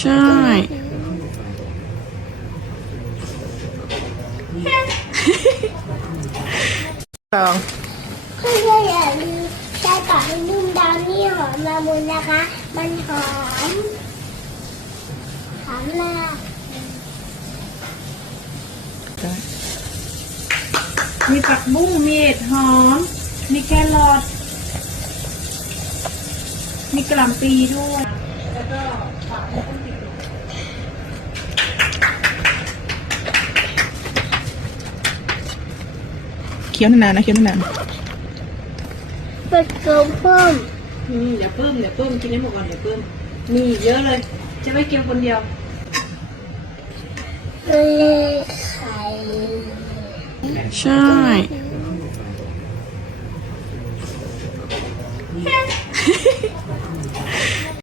ใช่ลองเพื่อนๆอย่าลืมใช้ปากให้นุ่มดาวนี่หอมละมุนนะคะ มันหอมละ มีผักบุ้งมีเห็ดหอมมีแครอทมีกะหล่ำปีด้วยแล้วก็ผักบุ้งติดเคี้ยวนานๆนะเคี้ยวนานเปิดกลมเพิ่ม เดี๋ยวเพิ่มกินให้หมดก่อนเดี๋ยวเพิ่มมีเยอะเลยจะไม่กินคนเดียว เลยไข่ ๆใช่